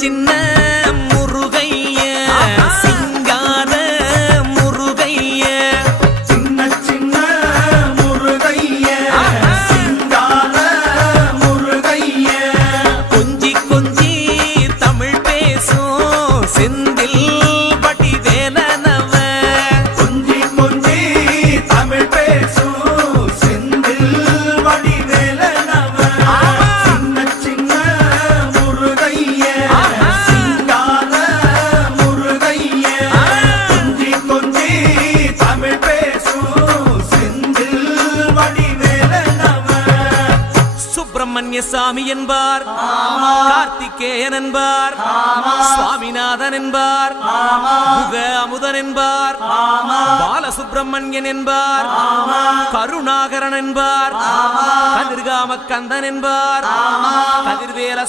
சின்ன முருகைய சிங்கார முருகைய சின்ன சின்ன முருகைய சிங்கார முருகைய கொஞ்சி கொஞ்சி தமிழ் பேசும் செந்தில் வடிவேலனவ கொஞ்சி கொஞ்சி தமிழ் பேசும் செந்தில் வடிவேலனவ சின்ன சின்ன முருகைய சிங்கார முருகைய கொஞ்சி கொஞ்சி தமிழ் பேசும் செந்தில் வடிவேலனவ சுப்பிரமணிய சாமி என்பார், கார்த்திகேயன் என்பார், சுவாமிநாதன் என்பார், முக அமுதன் என்பார், பாலசுப்பிரமணியன் என்பார், கருணாகரன் என்பார், கதிர்காம கந்தன் என்பார், கதிர்வேல